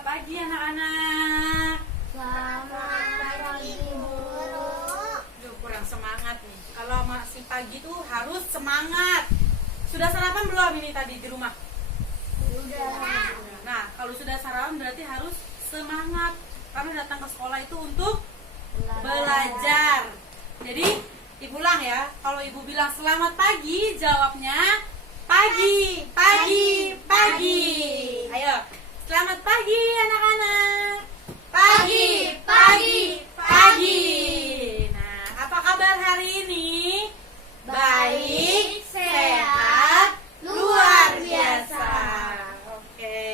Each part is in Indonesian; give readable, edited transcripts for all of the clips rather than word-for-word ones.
Selamat pagi anak-anak. Selamat pagi, guru. Duh, kurang semangat nih. Kalau masih pagi tuh harus semangat. Sudah sarapan belum ini tadi di rumah? Sudah. Nah, kalau sudah sarapan berarti harus semangat. Karena datang ke sekolah itu untuk belajar. Jadi, diulang ya. Kalau ibu bilang selamat pagi, jawabnya pagi, pagi, pagi. Ayo. Selamat pagi anak-anak. Pagi, pagi, pagi. Nah, apa kabar hari ini? Baik, sehat, luar biasa. Oke.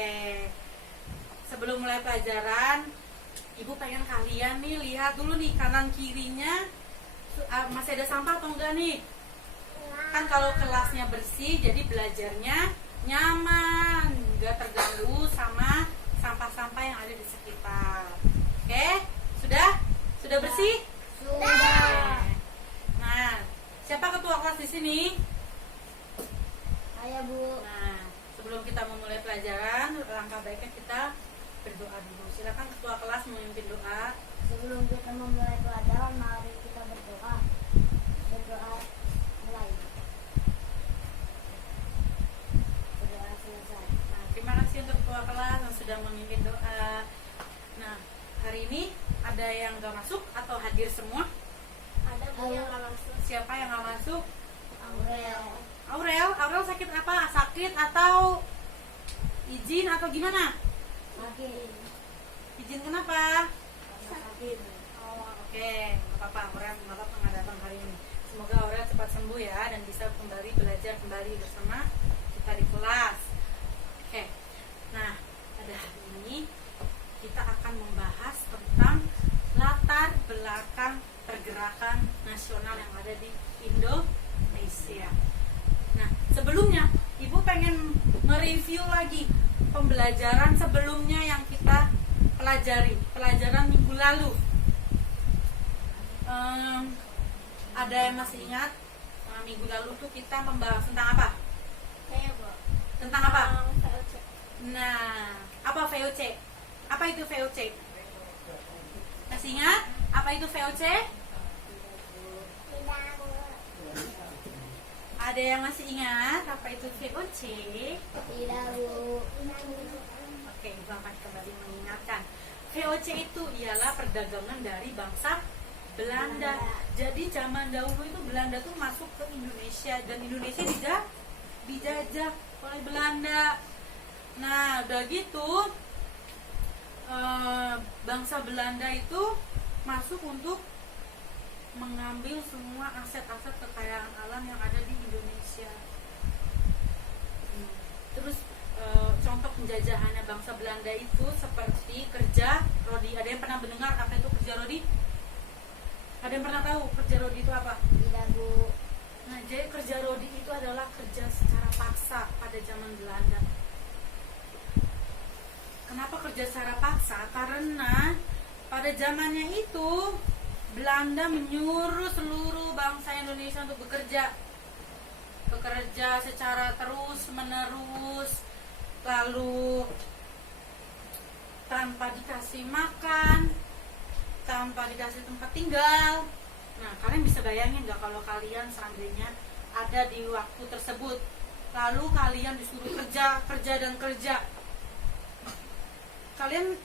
Sebelum mulai pelajaran, Ibu pengen kalian nih lihat dulu nih kanan kirinya masih ada sampah atau enggak nih? Kan kalau kelasnya bersih jadi belajarnya nyaman, enggak terganggu sama sampah-sampah yang ada di sekitar. Oke, sudah? Sudah bersih? Sudah. Nah, siapa ketua kelas di sini? Saya, Bu. Nah, sebelum kita memulai pelajaran, langkah baiknya kita berdoa dulu. Silakan ketua kelas memimpin doa. Sebelum kita memulai pelajaran, mari kita berdoa. Berdoa mulai. Berdoa selesai. Nah, terima kasih untuk ketua kelas yang sudah memimpin doa. Nah, hari ini ada yang gak masuk atau hadir semua? Ada Bu yang nggak masuk. Siapa yang gak masuk? Aurel. Aurel sakit apa? Sakit atau izin atau gimana? Sakit. Izin kenapa? Sakit. Oke, gak apa-apa, Aurel gak apa-apa nggak datang hari ini. Semoga Aurel cepat sembuh ya dan bisa kembali belajar kembali bersama kita di kelas. Oke, nah pada hari ini kita akan membahas tentang latar belakang pergerakan nasional yang ada di Indonesia. Nah, sebelumnya Ibu pengen mereview lagi pembelajaran sebelumnya yang kita pelajari, pelajaran minggu lalu. Ada yang masih ingat? Minggu lalu tuh kita membahas tentang apa? Saya, Bu. Tentang apa? Nah, apa VOC? Apa itu VOC? Masih ingat? Apa itu VOC? Tidak, Bu. Ada yang masih ingat apa itu VOC? Tidak, Bu. Oke, Ibu akan kembali mengingatkan. VOC itu ialah perdagangan dari bangsa Belanda. Jadi zaman dahulu itu Belanda tuh masuk ke Indonesia dan Indonesia dijajah oleh Belanda. Nah, udah gitu bangsa Belanda itu masuk untuk mengambil semua aset-aset kekayaan alam yang ada di Indonesia. Terus contoh penjajahannya bangsa Belanda itu seperti kerja rodi. Ada yang pernah mendengar apa itu kerja rodi? Ada yang pernah tahu kerja rodi itu apa? Tidak, Bu. Nah, jadi kerja rodi itu adalah kerja secara paksa pada zaman Belanda. Kenapa kerja secara paksa? Karena pada zamannya itu Belanda menyuruh seluruh bangsa Indonesia untuk bekerja secara terus-menerus, lalu tanpa dikasih makan, tanpa dikasih tempat tinggal. Nah, kalian bisa bayangin gak kalau kalian seandainya ada di waktu tersebut, lalu kalian disuruh kerja. Kalian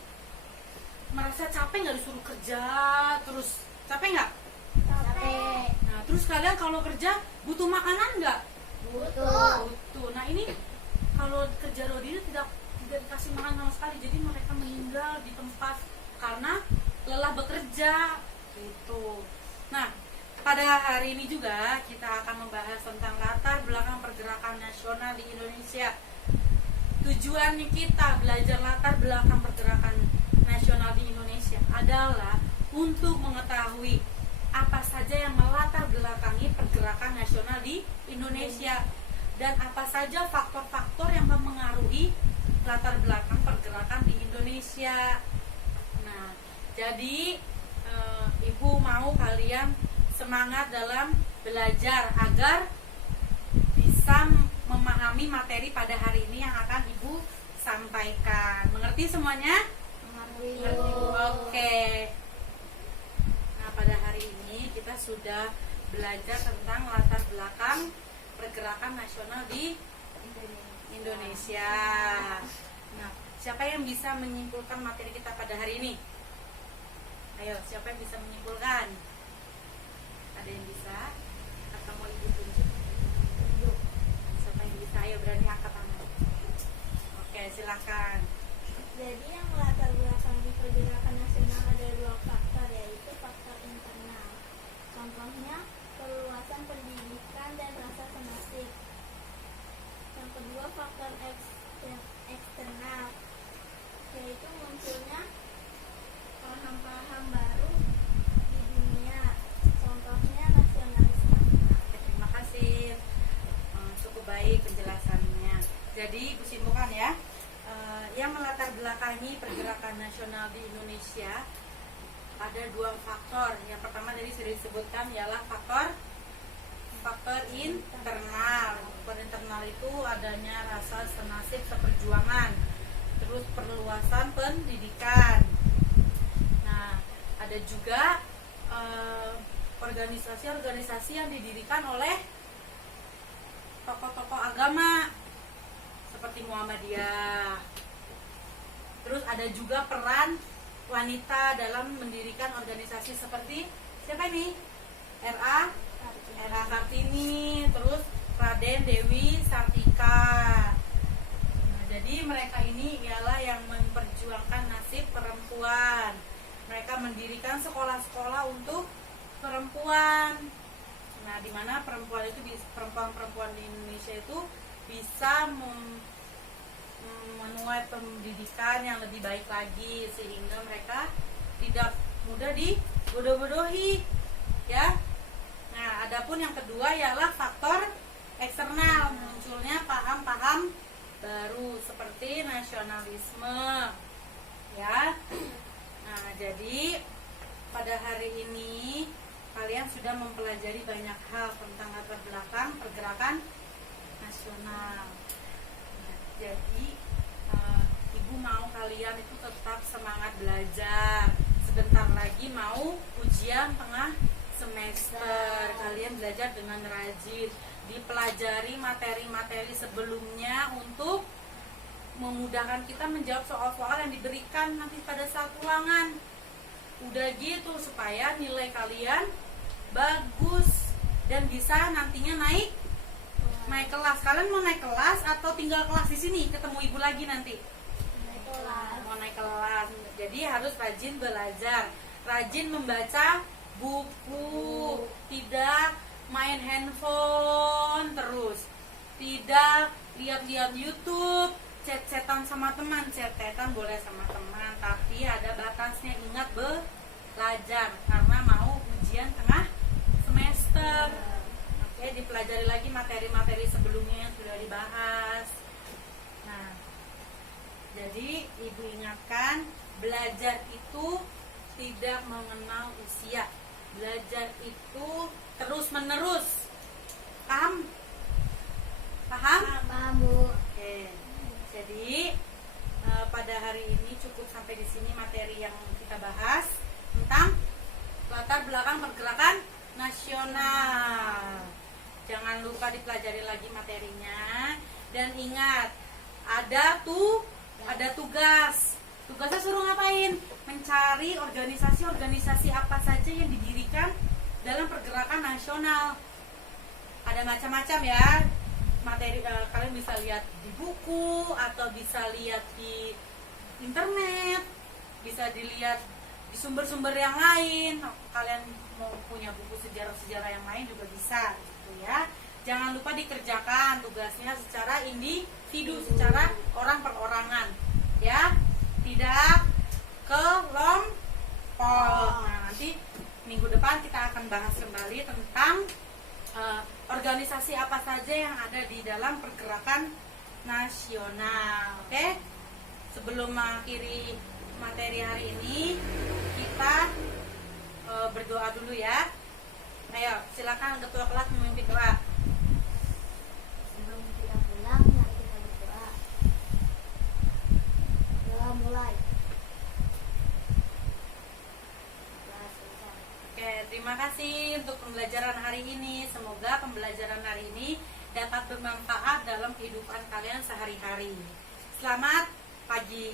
merasa capek gak disuruh kerja terus? Capek gak? Capek. Nah, terus kalian kalau kerja butuh makanan gak? Butuh. Butuh. Nah, ini kalau kerja rodi itu tidak dikasih makan sama sekali, jadi mereka meninggal di tempat karena lelah bekerja gitu. Nah, pada hari ini juga kita akan membahas tentang latar belakang pergerakan nasional di Indonesia. Tujuannya kita belajar latar belakang pergerakan nasional di Indonesia adalah untuk mengetahui apa saja yang melatar belakangi pergerakan nasional di Indonesia dan apa saja faktor-faktor yang mempengaruhi latar belakang pergerakan di Indonesia. Nah, jadi Ibu mau kalian semangat dalam belajar agar bisa memahami materi pada hari ini yang akan Ibu sampaikan. Mengerti semuanya? Mengerti. Oke. Nah, pada hari ini kita sudah belajar tentang latar belakang pergerakan nasional di Indonesia. Nah, siapa yang bisa menyimpulkan materi kita pada hari ini? Ayo, siapa yang bisa menyimpulkan? Ada yang bisa? Atau mau ibu tunjuk? Siapa yang bisa? Ayo, berani angkat tangan. Oke, silakan. Jadi yang melatar belakangi pergerakan nasional ada dua faktor, yaitu faktor internal. Contohnya perluasan pendidikan dan rasa senasib. Yang kedua faktor eksternal, yaitu munculnya paham-paham baru di dunia. Contohnya nasionalisme. Oke, terima kasih. Cukup baik penjelasannya. Jadi, ibu simpulkan ya. Yang melatar belakangi pergerakan nasional di Indonesia ada dua faktor. Yang pertama tadi sudah disebutkan ialah faktor internal. Faktor internal itu adanya rasa senasib seperjuangan, terus perluasan pendidikan. Nah, ada juga organisasi-organisasi yang didirikan oleh tokoh-tokoh agama seperti Muhammadiyah. Terus ada juga peran wanita dalam mendirikan organisasi seperti siapa ini? RA Kartini, terus Raden Dewi Sartika. Nah, jadi mereka ini ialah yang memperjuangkan nasib perempuan. Mereka mendirikan sekolah-sekolah untuk perempuan. Nah, di mana perempuan perempuan di Indonesia itu bisa menuai pendidikan yang lebih baik lagi sehingga mereka tidak mudah dibodoh-bodohi, ya. Nah, adapun yang kedua ialah faktor eksternal, munculnya paham-paham baru seperti nasionalisme, ya. Nah, jadi pada hari ini kalian sudah mempelajari banyak hal tentang latar belakang pergerakan nasional. Nah, jadi ibu mau kalian itu tetap semangat belajar. Sebentar lagi mau ujian tengah semester. Kalian belajar dengan rajin, dipelajari materi-materi sebelumnya untuk memudahkan kita menjawab soal-soal yang diberikan nanti pada saat ulangan. Udah gitu supaya nilai kalian bagus dan bisa nantinya naik kelas. Kalian mau naik kelas atau tinggal kelas di sini ketemu ibu lagi nanti? Mau naik kelas. Jadi harus rajin belajar, rajin membaca buku, tidak main handphone terus, tidak lihat-lihat YouTube, chat-chatan sama teman. Chat-chatan boleh sama teman, tapi ada batasnya. Ingat belajar karena mau ujian tengah semester. Oke, dipelajari lagi materi-materi sebelumnya yang sudah dibahas. Nah, jadi ibu ingatkan, belajar itu tidak mengenal usia. Belajar itu terus-menerus. Paham? Paham, Bu. Oke. Jadi pada hari ini cukup sampai di sini materi yang kita bahas tentang latar belakang pergerakan nasional. Jangan lupa dipelajari lagi materinya dan ingat ada tugas. Tugasnya suruh ngapain? Mencari organisasi-organisasi apa saja yang didirikan dalam pergerakan nasional. Ada macam-macam ya. Materi kalian bisa lihat di buku atau bisa lihat di internet, bisa dilihat di sumber-sumber yang lain. Kalian mau punya buku sejarah-sejarah yang lain juga bisa gitu ya. Jangan lupa dikerjakan tugasnya secara individu, secara orang perorangan ya, tidak kelompok. Nah, nanti minggu depan kita akan bahas kembali tentang organisasi apa saja yang ada di dalam pergerakan nasional. Oke? Sebelum mengakhiri materi hari ini, kita berdoa dulu ya. Ayo, silakan ketua kelas memimpin doa. Sebelum kita pulang, mari kita berdoa. Terima kasih untuk pembelajaran hari ini. Semoga pembelajaran hari ini dapat bermanfaat dalam kehidupan kalian sehari-hari. Selamat pagi.